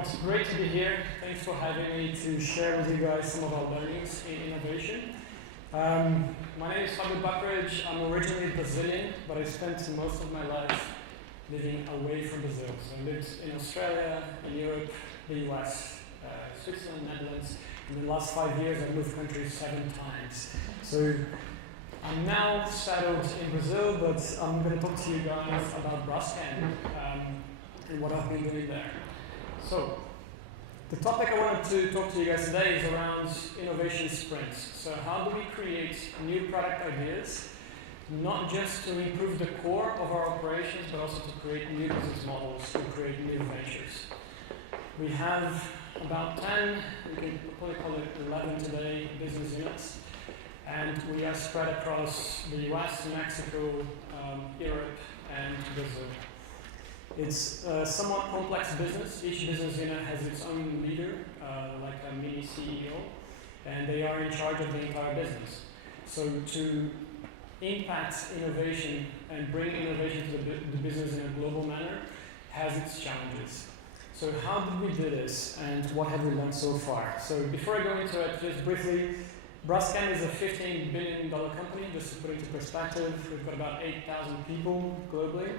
it's great to be here. Thanks for having me to share with you guys some of our learnings in innovation. My name is Fabio Buckeridge. I'm originally Brazilian, but I spent most of my life living away from Brazil. So I lived in Australia, in Europe, the US, Switzerland, Netherlands. In the last 5 years, I've moved countries 7 times. So I'm now settled in Brazil, but I'm going to talk to you guys about Braskem and what I've been doing there. So, the topic I wanted to talk to you guys today is around innovation sprints. So how do we create new product ideas, not just to improve the core of our operations, but also to create new business models, to create new ventures. We have about 10, we can probably call it 11 today, business units. And we are spread across the US, Mexico, Europe, and Brazil. It's a somewhat complex business. Each business unit has its own leader, like a mini CEO, and they are in charge of the entire business. So to impact innovation and bring innovation to the business in a global manner has its challenges. So how did we do this, and what have we learned so far? So before I go into it, just briefly, Braskem is a $15 billion company. Just to put it into perspective, we've got about 8,000 people globally.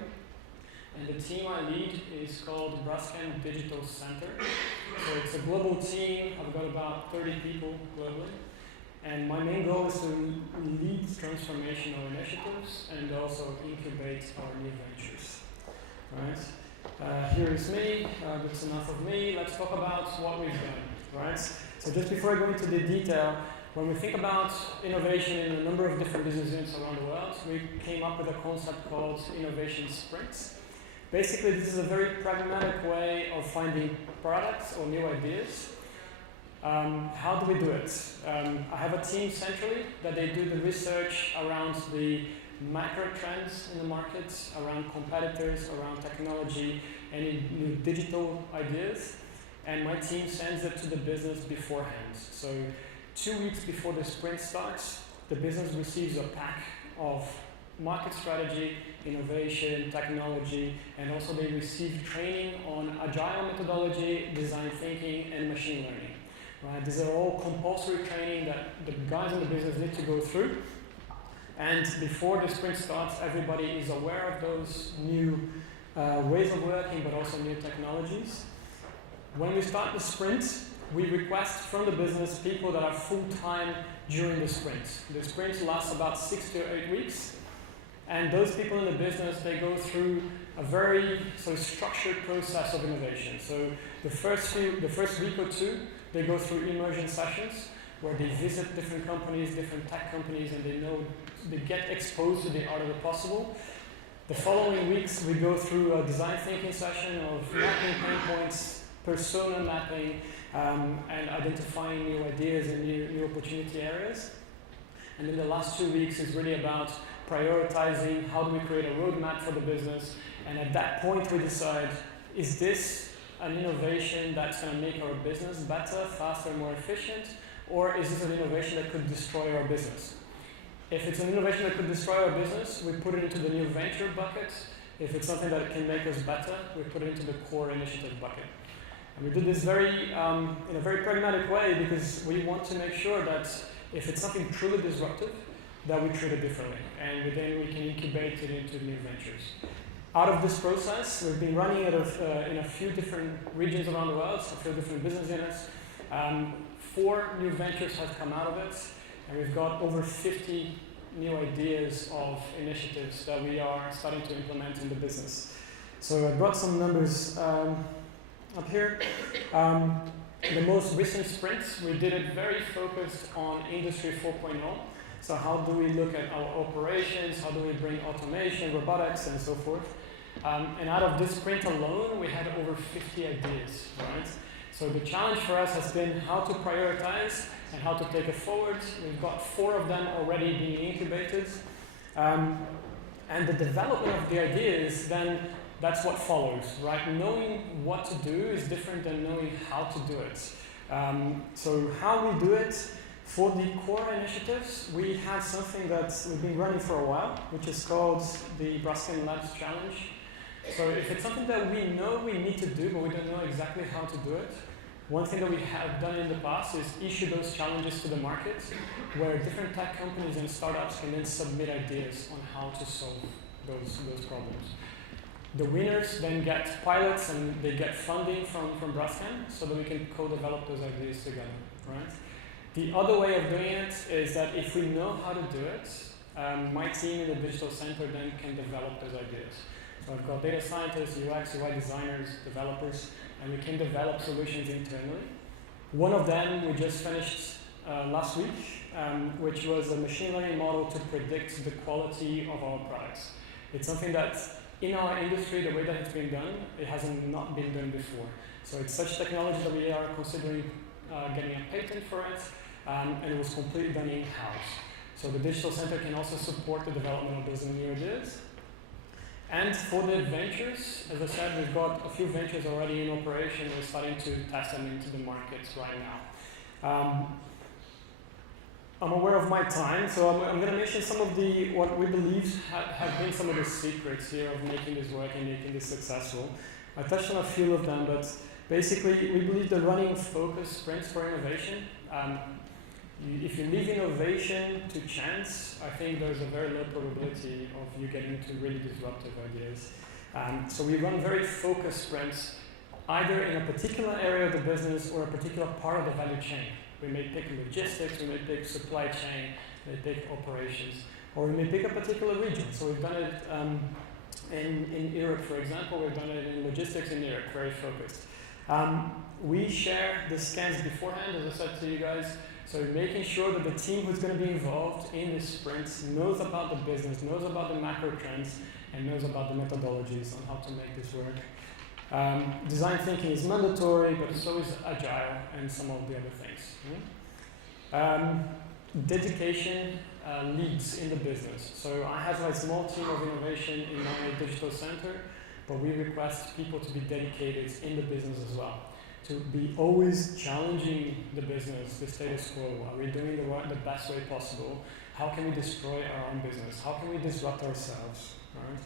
And the team I lead is called Braskem Digital Center. So it's a global team. I've got about 30 people globally. And my main goal is to lead transformational initiatives and also incubate our new ventures. All right. Here is me. That's enough of me. Let's talk about what we've done. Right. So just before I go into the detail, when we think about innovation in a number of different business units around the world, we came up with a concept called innovation sprints. Basically, this is a very pragmatic way of finding products or new ideas. How do we do it? I have a team centrally that they do the research around the macro trends in the markets, around competitors, around technology, any new digital ideas. And my team sends it to the business beforehand. So 2 weeks before the sprint starts, the business receives a pack of market strategy, innovation, technology, and also they receive training on agile methodology, design thinking, and machine learning. Right? These are all compulsory training that the guys in the business need to go through. And before the sprint starts, everybody is aware of those new ways of working, but also new technologies. When we start the sprint, we request from the business people that are full-time during the sprint. The sprint lasts about 6 to 8 weeks. And those people in the business, they go through a very sort of structured process of innovation. So the first week or two, they go through immersion sessions where they visit different companies, different tech companies, and they get exposed to the art of the possible. The following weeks, we go through a design thinking session of mapping pain points, persona mapping, and identifying new ideas and new opportunity areas. And then the last 2 weeks is really about prioritizing how do we create a roadmap for the business. And at that point, we decide, is this an innovation that's going to make our business better, faster, more efficient? Or is this an innovation that could destroy our business? If it's an innovation that could destroy our business, we put it into the new venture bucket. If it's something that can make us better, we put it into the core initiative bucket. And we did this in a very pragmatic way because we want to make sure that if it's something truly disruptive, that we treat it differently, and then we can incubate it into new ventures. Out of this process, we've been running it in a few different regions around the world, a few different business units. 4 new ventures have come out of it, and we've got over 50 new ideas of initiatives that we are starting to implement in the business. So I brought some numbers up here. The most recent sprints, we did it very focused on Industry 4.0. So how do we look at our operations? How do we bring automation, robotics, and so forth? And out of this sprint alone, we had over 50 ideas, right? So the challenge for us has been how to prioritize and how to take it forward. We've got 4 of them already being incubated. And the development of the ideas, then that's what follows, right? Knowing what to do is different than knowing how to do it. So how we do it, for the core initiatives, we have something that we've been running for a while, which is called the Braskem Labs Challenge. So if it's something that we know we need to do, but we don't know exactly how to do it, one thing that we have done in the past is issue those challenges to the market, where different tech companies and startups can then submit ideas on how to solve those problems. The winners then get pilots and they get funding from Braskem so that we can co-develop those ideas together, right? The other way of doing it is that if we know how to do it, my team in the digital center then can develop those ideas. So I've got data scientists, UX, UI designers, developers, and we can develop solutions internally. One of them we just finished last week, which was a machine learning model to predict the quality of our products. It's something that in our industry, the way that it's been done, it hasn't not been done before. So it's such technology that we are considering getting a patent for it, and it was completely done in-house. So the Digital Center can also support the development of those new ideas. And for the ventures, as I said, we've got a few ventures already in operation. We're starting to test them into the markets right now. I'm aware of my time, so I'm going to mention some of what we believe have been some of the secrets here of making this work and making this successful. I touched on a few of them, but basically we believe the running focused sprints for innovation. If you leave innovation to chance, I think there's a very low probability of you getting to really disruptive ideas. So we run very focused sprints, either in a particular area of the business or a particular part of the value chain. We may pick logistics, we may pick supply chain, we may pick operations, or we may pick a particular region. So we've done it in Europe, for example. We've done it in logistics in Europe, very focused. We share the scans beforehand, as I said to you guys. So making sure that the team who's going to be involved in this sprint knows about the business, knows about the macro trends, and knows about the methodologies on how to make this work. Design thinking is mandatory, but so is agile and some of the other things. Dedication leads in the business. So I have a small team of innovation in my digital center, but we request people to be dedicated in the business as well. To be always challenging the business, the status quo. Are we doing the best way possible? How can we destroy our own business? How can we disrupt ourselves? Right?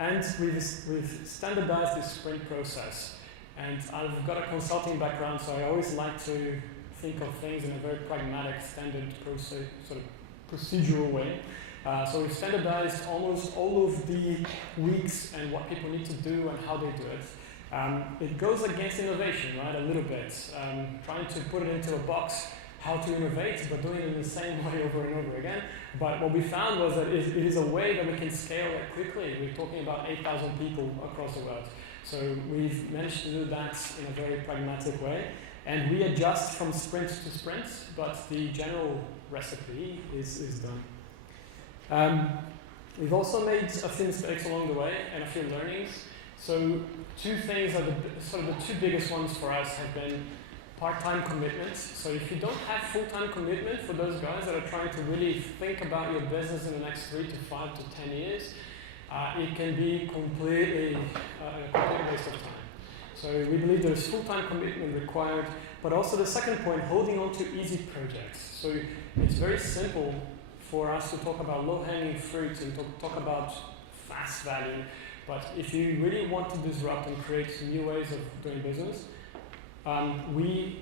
And we've standardized this sprint process. And I've got a consulting background, so I always like to think of things in a very pragmatic, standard process, sort of procedural way. So we've standardized almost all of the weeks and what people need to do and how they do it. It goes against innovation, right, a little bit. Trying to put it into a box, how to innovate, but doing it in the same way over and over again. But what we found was that it is a way that we can scale it quickly. We're talking about 8,000 people across the world. So we've managed to do that in a very pragmatic way. And we adjust from sprint to sprint, but the general recipe is done. We've also made a few mistakes along the way and a few learnings. So two things are the two biggest ones for us have been part-time commitments. So if you don't have full-time commitment for those guys that are trying to really think about your business in the next 3 to 5 to 10 years, it can be completely a complete waste of time. So we believe there's full-time commitment required, but also the second point, holding on to easy projects. So it's very simple for us to talk about low-hanging fruit and talk about fast value. But if you really want to disrupt and create new ways of doing business, we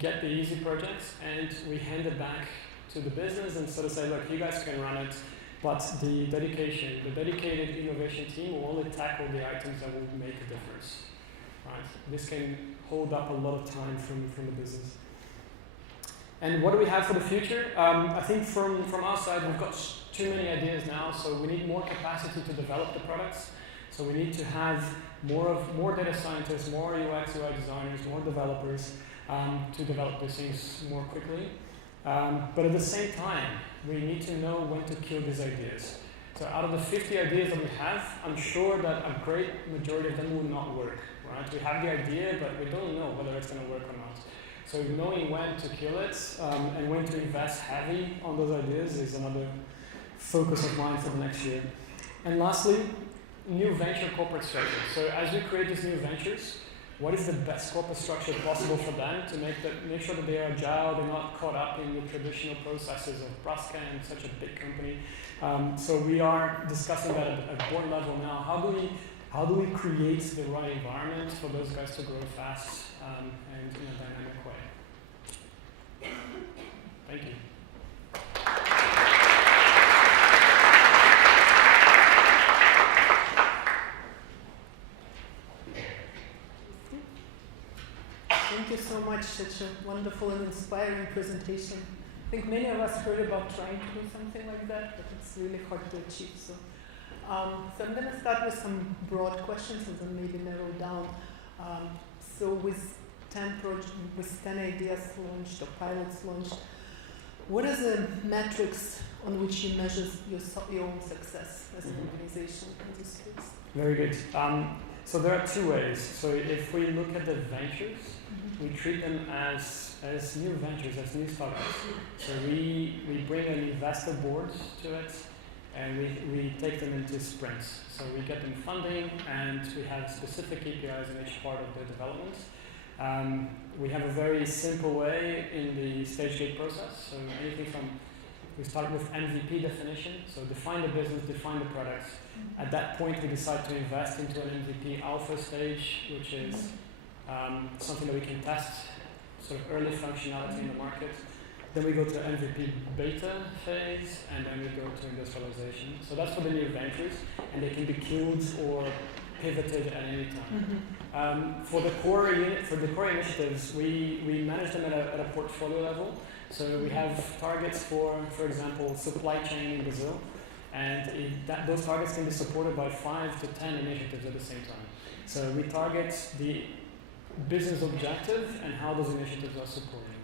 get the easy projects and we hand it back to the business and sort of say, look, you guys can run it, but the dedicated innovation team will only tackle the items that will make a difference. Right? This can hold up a lot of time from the business. And what do we have for the future? I think from our side, we've got too many ideas now, so we need more capacity to develop the products. So we need to have more data scientists, more UX, UI designers, more developers to develop these things more quickly. But at the same time, we need to know when to kill these ideas. So out of the 50 ideas that we have, I'm sure that a great majority of them will not work. Right? We have the idea, but we don't know whether it's going to work or not. So knowing when to kill it and when to invest heavy on those ideas is another focus of mine for the next year. And lastly, new venture corporate structure. So as we create these new ventures, what is the best corporate structure possible for them to make sure that they are agile, they're not caught up in the traditional processes of Braskem, such a big company. So we are discussing that at board level now. How do we how do we create the right environment for those guys to grow fast and in a dynamic way. Thank you. Thank you so much. Such a wonderful and inspiring presentation. I think many of us heard about trying to do something like that, but it's really hard to achieve. So I'm going to start with some broad questions and then maybe narrow down. So with 10 ideas launched or pilots launched, what are the metrics on which you measure your own success as an organization in this space? Very good. So there are two ways. So if we look at the ventures, we treat them as new ventures, as new startups. So we bring an investor board to it, and we take them into sprints. So we get them funding, and we have specific KPIs in each part of the development. We have a very simple way in the stage gate process. So anything from, we start with MVP definition. So define the business, define the products. At that point, we decide to invest into an MVP alpha stage, which is something that we can test, sort of early functionality in the market. Then we go to MVP beta phase, and then we go to industrialization. So that's for the new ventures, and they can be killed or pivoted at any time. For the core initiatives, we manage them at a portfolio level. So we have targets for example, supply chain in Brazil, and those targets can be supported by 5 to 10 initiatives at the same time. So we target the business objective and how those initiatives are supporting.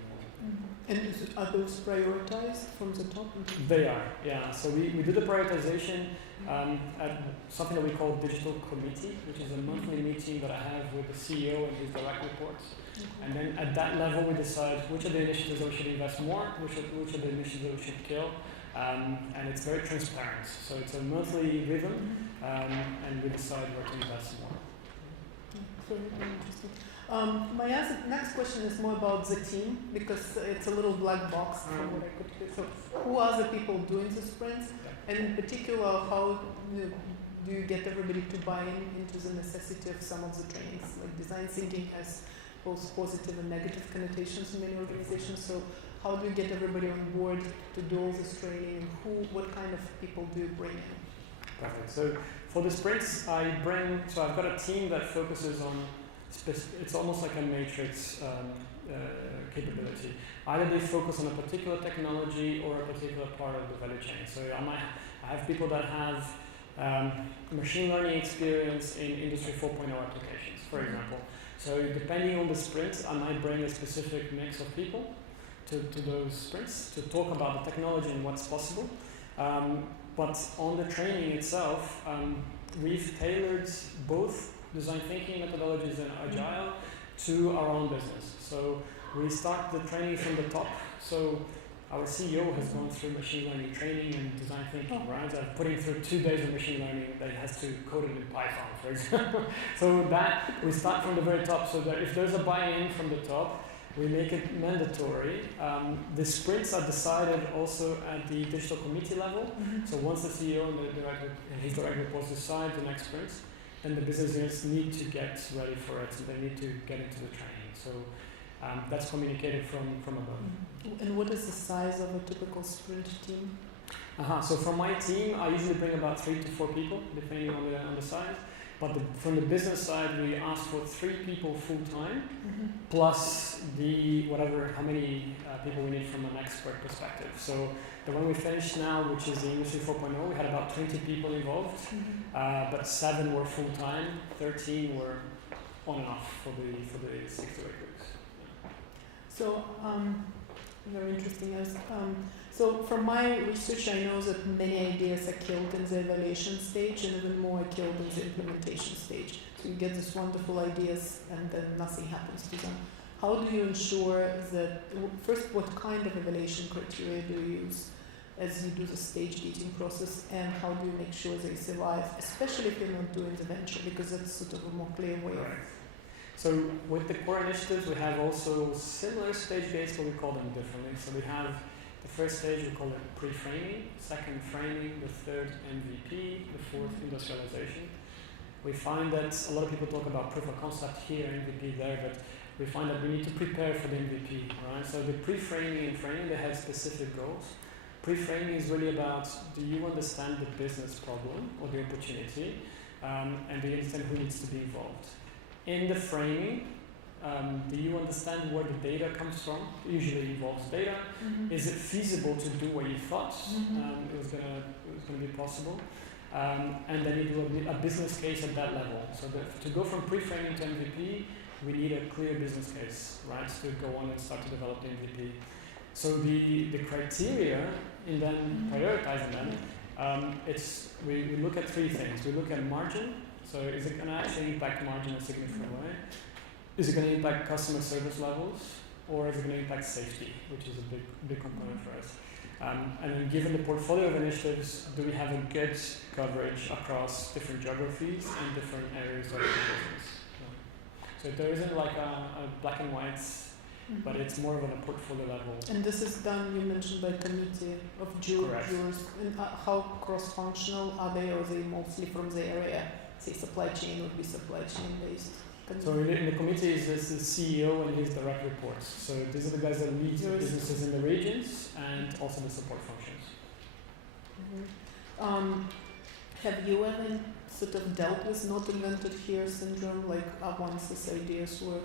And are those prioritized from the top? They are, yeah. So we do the prioritization at something that we call Digital Committee, which is a monthly meeting that I have with the CEO and his direct reports. And then at that level, we decide which of the initiatives that we should invest more, which of the initiatives that we should kill. And it's very transparent. So it's a monthly rhythm, and we decide where to invest more. Very interesting. My next question is more about the team, because it's a little black box from what I could hear. So who are the people doing the sprints? And in particular, how do you get everybody to buy into the necessity of some of the trainings? Like design thinking has both positive and negative connotations in many organizations. So how do you get everybody on board to do all this training? And what kind of people do you bring in? Perfect. So for the sprints, I've got a team that focuses on it's almost like a matrix capability. Either they focus on a particular technology or a particular part of the value chain. So I have people that have machine learning experience in Industry 4.0 applications, for example. So depending on the sprint, I might bring a specific mix of people to those sprints to talk about the technology and what's possible. But on the training itself, we've tailored both design thinking methodologies and agile to our own business. So we start the training from the top. So our CEO has gone through machine learning training and design thinking, right? Putting through 2 days of machine learning that he has to code it in Python, for example. So that we start from the very top, so that if there's a buy-in from the top, we make it mandatory. The sprints are decided also at the digital committee level. So once the CEO and his direct reports decide the next sprints, then the business units need to get ready for it. So they need to get into the training. So that's communicated from above. And what is the size of a typical sprint team? So for my team, I usually bring about 3 to 4 people, depending on the size. But from the business side, we ask for 3 people full time, plus how many people we need from an expert perspective. So the one we finished now, which is the Industry 4.0, we had about 20 people involved, but 7 were full time, 13 were on and off for the 6 to 8 weeks. So very interesting. So from my research, I know that many ideas are killed in the evaluation stage and even more are killed in the implementation stage. So you get these wonderful ideas and then nothing happens to them. How do you ensure that, first, what kind of evaluation criteria do you use as you do the stage gating process, and how do you make sure they survive, especially if you're not doing the venture, because that's sort of a more clear way of. So with the core initiatives, we have also similar stage gates, but we call them differently. So we have the first stage, we call it pre-framing, second framing, the third MVP, the fourth industrialization. we find that a lot of people talk about proof of concept here, MVP there, but we find that we need to prepare for the MVP, right? So the pre-framing and framing, they have specific goals. Pre-framing is really about, do you understand the business problem or the opportunity, and do you understand who needs to be involved? In the framing, do you understand where the data comes from? It usually involves data. Is it feasible to do what you thought it was gonna be possible? And then you do a business case at that level. So to go from pre-framing to MVP, we need a clear business case, right? To go on and start to develop the MVP. So the criteria in then prioritizing them, we look at three things. We look at margin. So is it going to actually impact margin in a significant way? Is it going to impact customer service levels? Or is it going to impact safety, which is a big component for us? And then given the portfolio of initiatives, do we have a good coverage across different geographies and different areas of the business? So there isn't like a black and white, but it's more of on a portfolio level. And this is done, you mentioned, by committee of jurors. And how cross-functional are they, or are they mostly from the area? Say supply chain would be supply chain based. So in the committee is the CEO and his direct reports. So these are the guys that lead the businesses in the regions and also the support functions. Have you ever sort of dealt with not invented here syndrome, like once these ideas were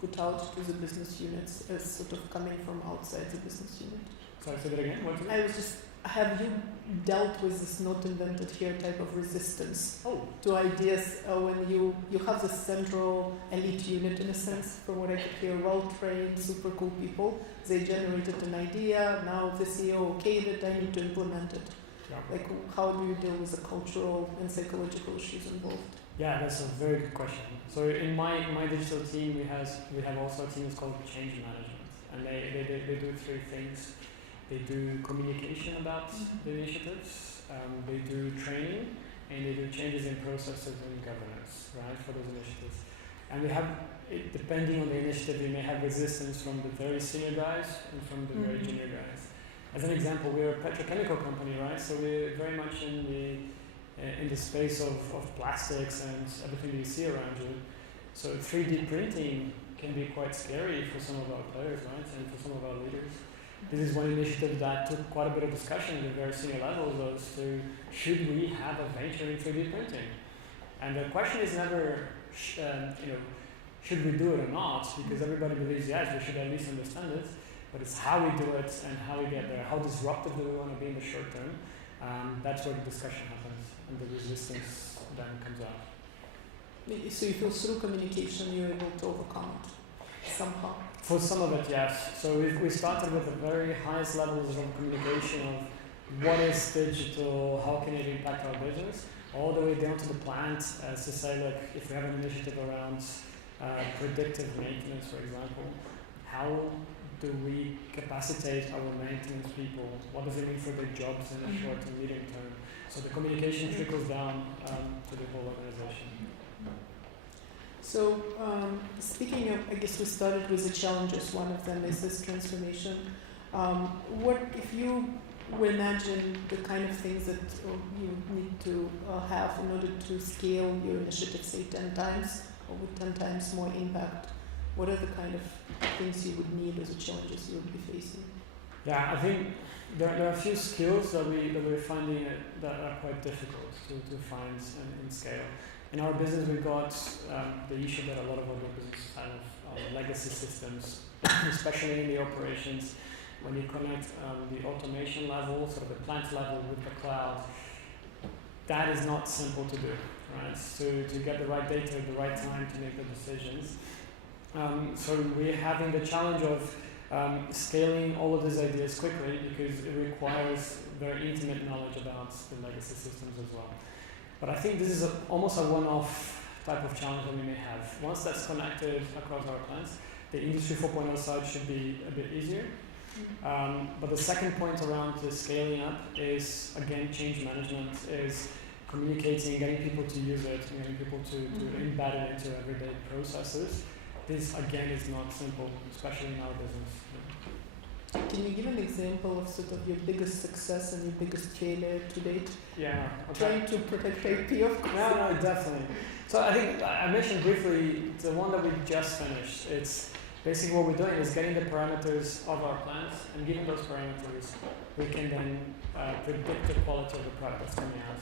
put out to the business units as sort of coming from outside the business unit? Sorry, say that again? What? Have you dealt with this not invented here type of resistance to ideas when you have this central elite unit, in a sense, from what I could hear, well-trained, super cool people, they generated an idea, now the CEO okayed it, I need to implement it. Yeah. Like, how do you deal with the cultural and psychological issues involved? Yeah, that's a very good question. So in my digital team, we have also a team that's called change management, and they do three things. They do communication about the initiatives, they do training, and they do changes in processes and governance, right, for those initiatives. And we have, depending on the initiative, we may have resistance from the very senior guys and from the very junior guys. As an example, we're a petrochemical company, right? So we're very much in the space of plastics and everything you see around you. So 3D printing can be quite scary for some of our players, right, and for some of our leaders. This is one initiative that took quite a bit of discussion at the very senior levels as to should we have a venture in 3D printing? And the question is never, should we do it or not? Because everybody believes, yes, we should at least understand it. But it's how we do it and how we get there. How disruptive do we want to be in the short term? That's where the discussion happens and the resistance then comes out. So you feel through communication you're able to overcome it somehow? For some of it, yes. So we started with the very highest levels of communication of what is digital, how can it impact our business, all the way down to the plant as to say, look, if we have an initiative around predictive maintenance, for example, how do we capacitate our maintenance people? What does it mean for their jobs in the short and medium term? So the communication trickles down to the whole organization. So speaking of, I guess we started with the challenges. One of them is this transformation. What if you imagine the kind of things that you need to have in order to scale your initiative, say 10 times or with 10 times more impact? What are the kind of things you would need as the challenges you would be facing? Yeah, I think there are a few skills that we're finding that are quite difficult to find and scale. In our business, we've got the issue that a lot of other businesses have legacy systems, especially in the operations. When you connect the automation level, sort of the plant level with the cloud, that is not simple to do, right? So to get the right data at the right time to make the decisions. So we're having the challenge of scaling all of these ideas quickly because it requires very intimate knowledge about the legacy systems as well. But I think this is almost a one-off type of challenge that we may have. Once that's connected across our plants, the Industry 4.0 side should be a bit easier. But the second point around the scaling up is, again, change management, is communicating, getting people to use it, getting people to embed it into everyday processes. This, again, is not simple, especially in our business. Can you give an example of sort of your biggest success and your biggest failure to date? Yeah. Okay. Trying to protect IP, of course. No, definitely. So I think I mentioned briefly the one that we just finished. It's basically what we're doing is getting the parameters of our plants, and given those parameters, we can then predict the quality of the product that's coming out.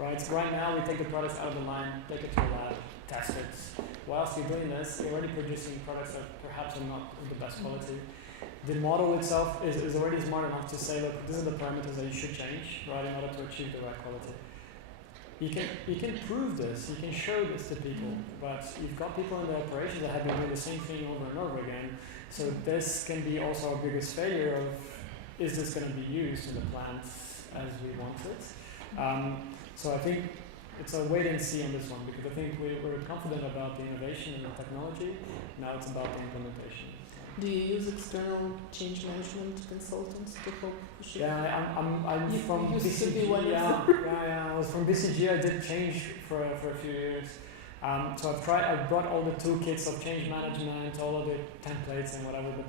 Right? So right now, we take the products out of the line, take it to a lab, test it. Whilst you're doing this, you're already producing products that perhaps are not of the best quality. The model itself is already smart enough to say, look, these are the parameters that you should change, right, in order to achieve the right quality. You can prove this, you can show this to people, but you've got people in the operations that have been doing the same thing over and over again. So this can be also our biggest failure of, is this going to be used in the plant as we want it? So I think it's a wait and see on this one, because I think we're confident about the innovation and the technology. Now it's about the implementation. Do you use external change management consultants to help shape? Yeah, I'm from used to be BCG. one of Yeah, I was from BCG. I did change for a few years. So I've brought all the toolkits of change management, all of the templates and whatever, but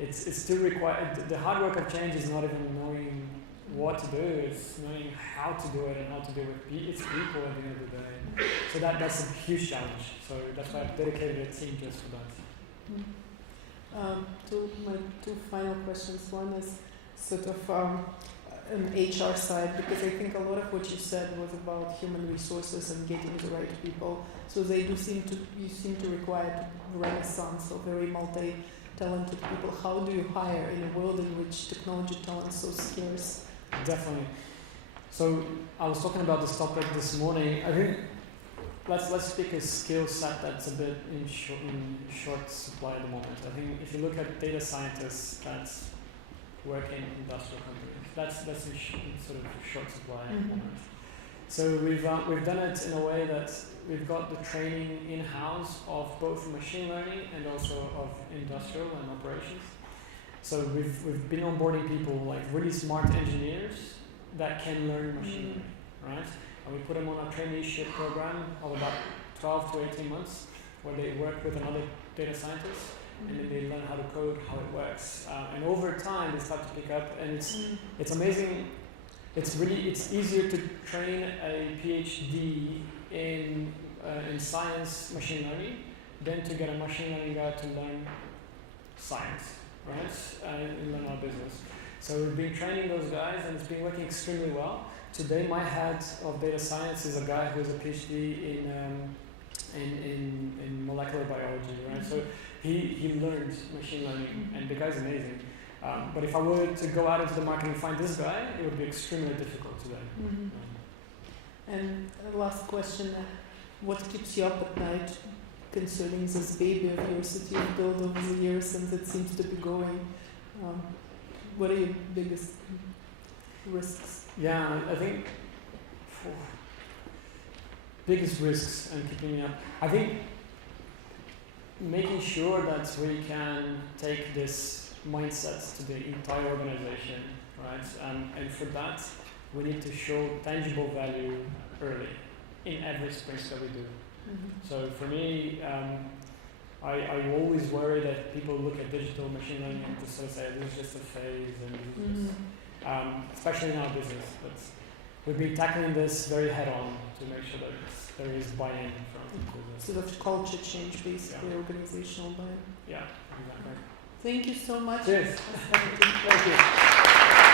it's still required. The hard work of change is not even knowing what to do, it's knowing how to do it and how to do it with its people at the end of the day. So that's a huge challenge. So that's why I've dedicated a team just for that. My two final questions. One is sort of an HR side, because I think a lot of what you said was about human resources and getting the right people. So you seem to require a renaissance of very multi-talented people. How do you hire in a world in which technology talent is so scarce? Definitely. So I was talking about this topic this morning. I think let's pick a skill set that's a bit in short supply at the moment. I think if you look at data scientists that work in industrial companies, that's in sort of short supply at the moment. So we've done it in a way that we've got the training in-house of both machine learning and also of industrial and operations. So we've been onboarding people like really smart engineers that can learn machine learning, right? And we put them on a traineeship program of about 12 to 18 months, where they work with another data scientist, and then they learn how to code, how it works. And over time, they start to pick up, and it's amazing. It's easier to train a PhD in science machine learning than to get a machine learning guy to learn science, right? And learn our business. So we've been training those guys, and it's been working extremely well. Today, my head of data science is a guy who has a PhD in molecular biology, right? So he learned machine learning, and the guy's amazing. But if I were to go out into the market and find this guy, it would be extremely difficult today. And last question, what keeps you up at night concerning this baby of yours that you've built over the years and that seems to be growing? What are your biggest risks? Yeah, I think biggest risks and keeping me up. I think making sure that we can take this mindset to the entire organization, right? And for that, we need to show tangible value early in every sprint that we do. So for me, I always worry that people look at digital machine learning and just sort of say this is just a phase, and especially in our business. But we've been tackling this very head on to make sure that there is buy-in from the business. Sort of culture change, basically, organizational buy-in. Yeah, exactly. Thank you so much. Cheers. Thank you.